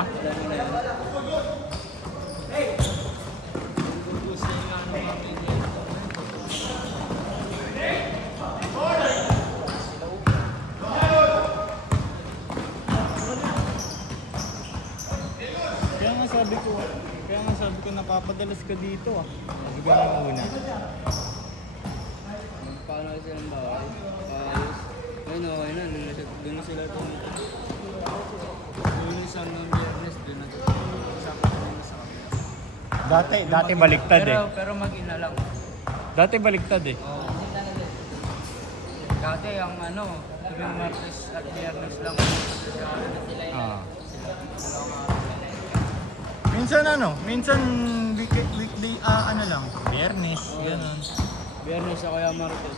Ha? Kaya nga sabi ko napapadalas ka dito ah. Sabi ka ng una. Paano kasi ng bahay? Ayos. Ayun okay na. Doon na sila tumito. Doon isang ng Biyernes. Doon na sa kanila. Dati baliktad eh. Pero mag-ina lang. Dati baliktad eh. Oo. Dati ang tuwing Martes at Biyernes lang. Ah. Minsan weekday lang, Biyernes, gano'n. Biyernes o kaya Martes.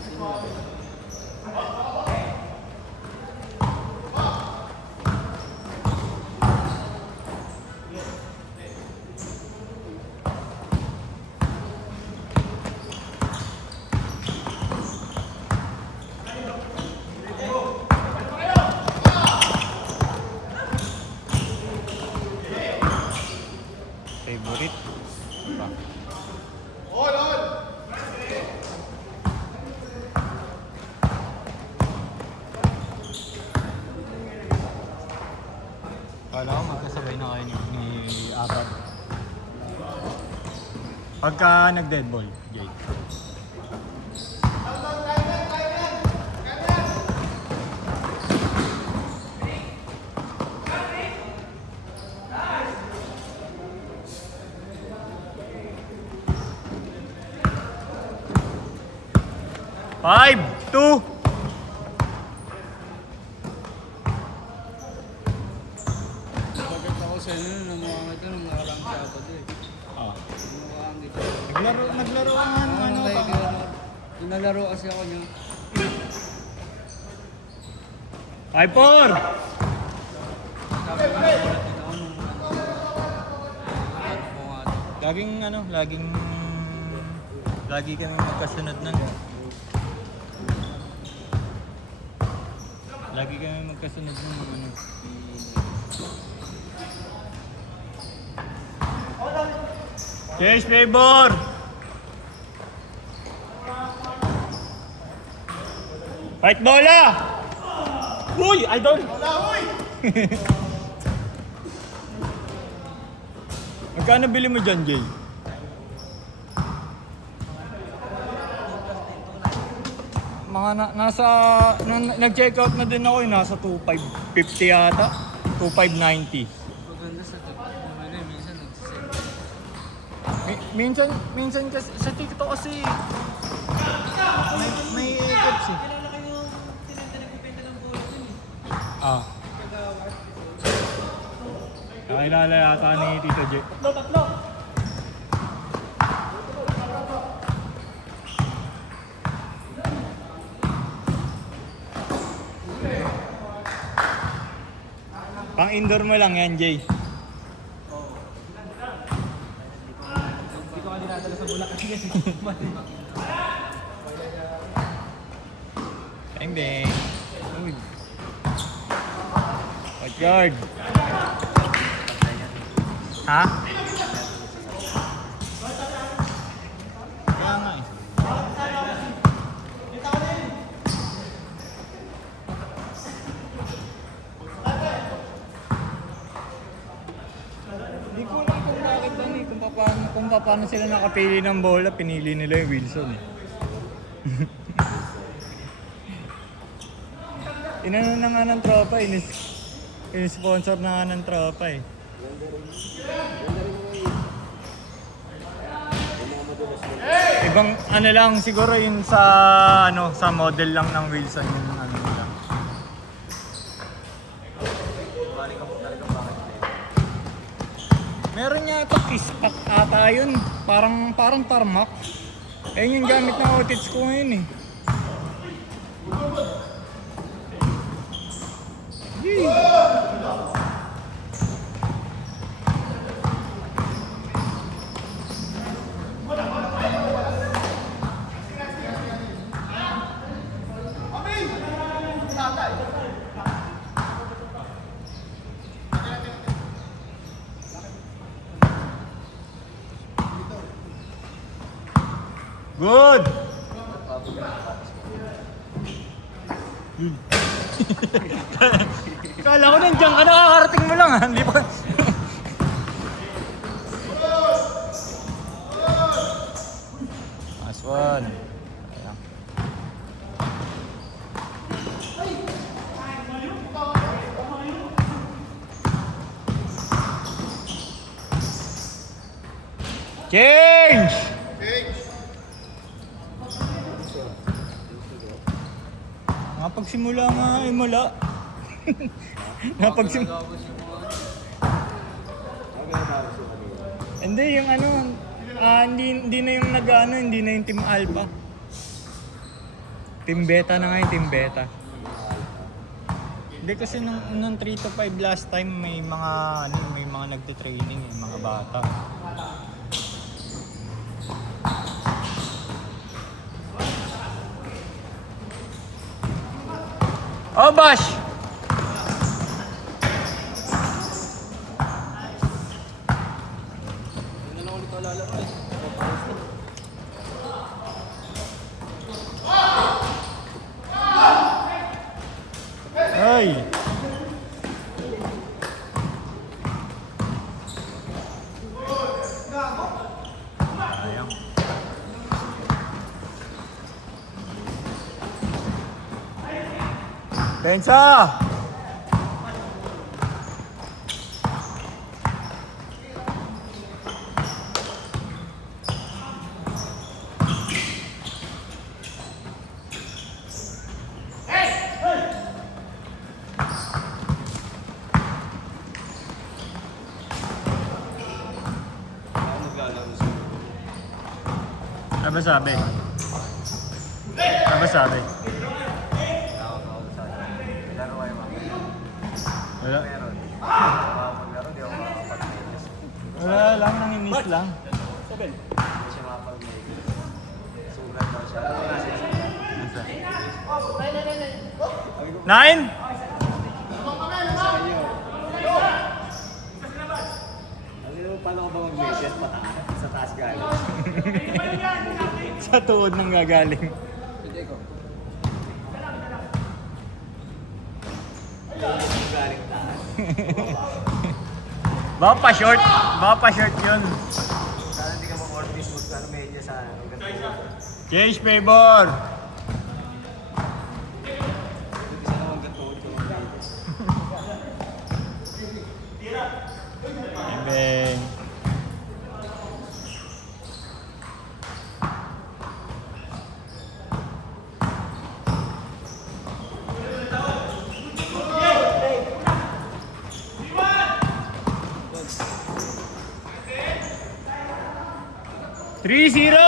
Favorite? Pa. Kala ko magkasabay na kayo ni Abad. Pagka nag-dead ball, Jay. Five, two. Bakit ako sa inyo nung namukha ito nung nakarang Sabado eh. Ah. Namukha ang dito. Naglaro nga ano Pinalaro kasi ako niya. 5-4. Sabi ko nagulat din ako nung Lagi kami magkasunod nun. Lagi kami magkasunod nun Chase favor! Fight bola! Uy! Idol! Bola, uy! Magkano bili mo dyan, Jay? Nag-check out na din ako nasa 2,550 yata. 2,590. maganda sa TikTok naman eh. Minsan nagsisend. Minsan kasi sa TikTok kasi may clips eh. Kilala kayo tinagpipenta ng bola dun eh. Ah. Nakilala yata ni Tito J. Tatlo! Pang indoor mo lang yan, Jay. Hindi ko ka dinadala sa Bulacan kasi. Bang bang. Uy. White yard. Ha? Kaya nga eh. Hindi ko alam kung bakit kung paano sila nakapili ng bola, pinili nila yung Wilson eh. Inano na nga ng tropa, in-sponsor na nga ng tropa eh. Ibang lang siguro yun sa model lang ng Wilson yung nila. Meron niya ito kiss pack ata yun. Parang tarmac. Ayun yung gamit ng outfits ko ngayon eh. Good! Kala ko nandiyan ka, nakakarating mo lang ha. Hindi pa. Last one. Ayan. Change! Nakapagsimula nga ay mula. Nakapagsimula. Hindi, yung ano, hindi na yung nag-ano, hindi na yung Team Alpha. Team Beta na nga yung Team Beta. Hindi kasi nung 3 to 5 last time may mga nagte-training, yung mga bata. Oh, Bash! Hindi na lang ulit alala. Ay! Sayang. Pensa! Ano sabi? Ano sabi? Wala. Wala lang, nanginis lang. Nine? Paano ko ba mag-measure? Pataas? Sa taas galing. Sa tuod nang gagaling. Hindi ko. Galing taas. Baka pa-short yun. Sana hindi ka mag-ortis mo sa medyo sa Change favor. Isa na mag-gatuod ko. Bang. Three zero.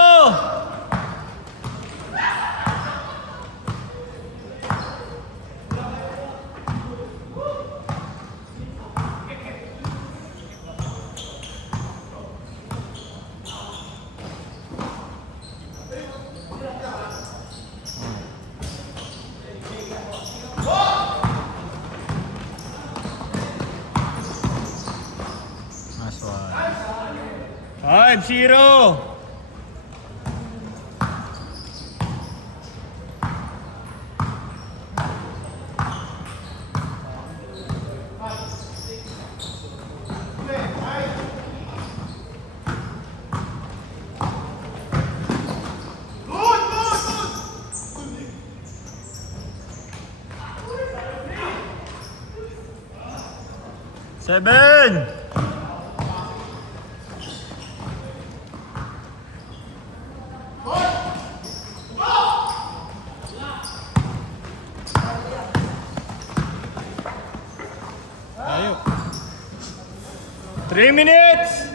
Nice one. 5-0. Seven. Ayo. 3 minutes.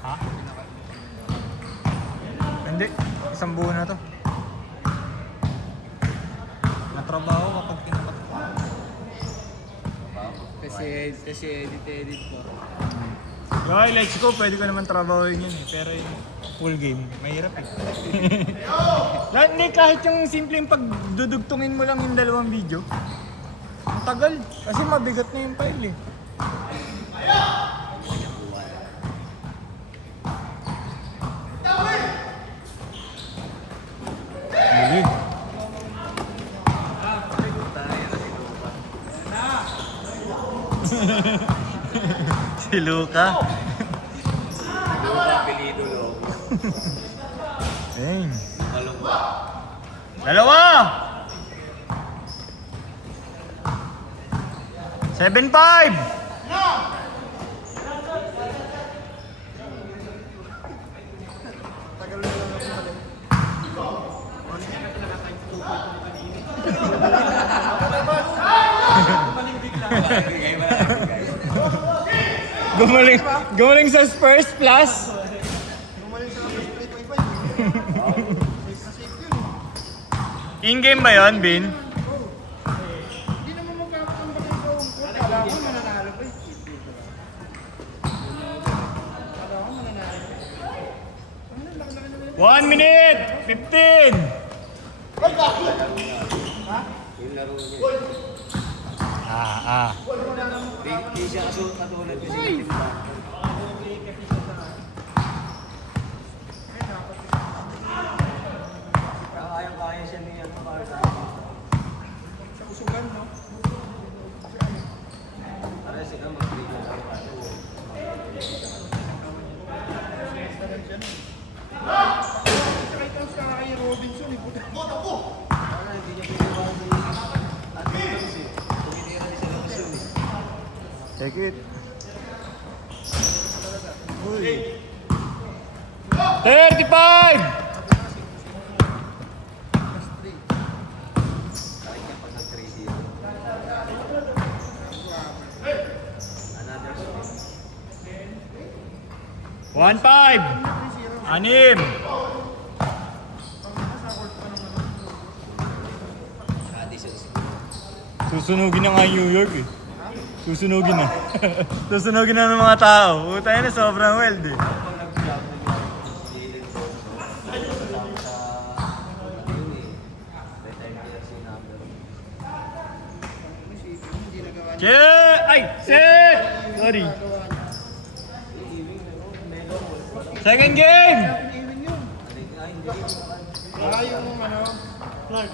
Ha? Hindi, isang buo na to. Natrabaho kapag kinakat ko. Kasi edit ko. Yung highlights ko, pwede ko naman trabahoin yun eh. Pero yung full game, mahirap eh. Hindi, kahit yung simpleng pagdudugtungin mo lang yung dalawang video. Ang tagal. Kasi mabigat na yung file eh. Galing. Si Luka. Apelido lo. Ayun. Malungkot. Dalawa! 7-5! Gumaling, gumaling sa Spurs Plus. In-game ba yun, Bin? Hindi naman magkakambak yung gawin ko. Kala ko mananalo pa eh. Kala ko mananalo. Ano, laki-laki naman yun. 1 minute! 15! Yung laro niya. Di siya katulad kasi yung timba. Kaya siya niya para sa Sa usugan, no? para sila mag-video sa kaso. Tsaka ito sa kay Robinson, eh. Puta. Para hindi niya pinagawa at kasi tumitira rin sila kasi yun. Take it. Uy. 35! Kahit niya pag nag-3-0. Another spin. 1-5! Anim! Addison. Susunugin na nga yung New York eh. Susunugin na. Susunugin na ng mga tao. Puta na, sobrang wild eh. Pag nag-job na niya, Jalen Thompson, kasama sa ano yun eh, retired jersey number. Hindi nagawa niya. Che! Ay! Set! Sorry. Second game! Iwin yun. Ay, hindi. Ah, yung ano, Clark.